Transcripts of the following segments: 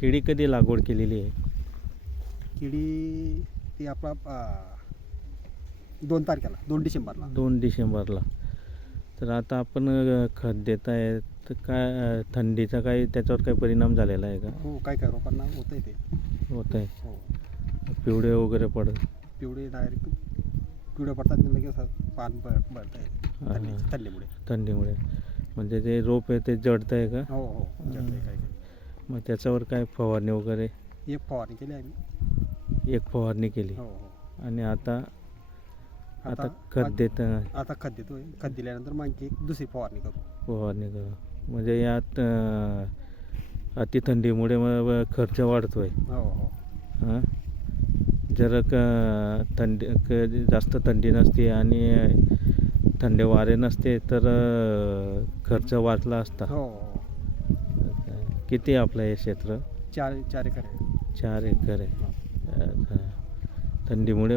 केळी कधी लागवड केलेली आहे? किडी ती आपला 2 तारखेला 2 डिसेंबरला. 2 डिसेंबरला. तर आता आपण खत देत आहे तर काय थंडीचा काही त्याच्यावर काही परिणाम झालेला आहे का? हो, काय काय रोपांना होतंय ते. होत आहे. हो, पिवळे वगैरे पडत. पिवळे डायरेक्ट पिवळे पडतात आणि लगेच पान बळत आहे थंडीमुळे. थंडीमुळे म्हणजे ते रोप आहे ते जळत आहे का? हो हो, जळतंय काय काय. मग त्याच्यावर काय फवारणी वगैरे? एक फवारणी केली आम्ही. एक फवारणी केली हो हो. आणि आता आता खत देत आता खत देतोय. खत दिल्यानंतर मग आणखी एक दुसरी फवारणी करू. फवारणी करा. म्हणजे यात अति थंडीमुळे मग खर्च वाढतोय. हो हो. हां, जर जास्त थंडी नसते आणि थंडे वारे नसते तर खर्च वाचला असता. हो हो. किती आपलं हे क्षेत्र? 4 एकर आहे. 4 एकर आहे. थंडीमुळे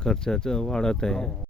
खर्चाचं वाढत आहे. हो.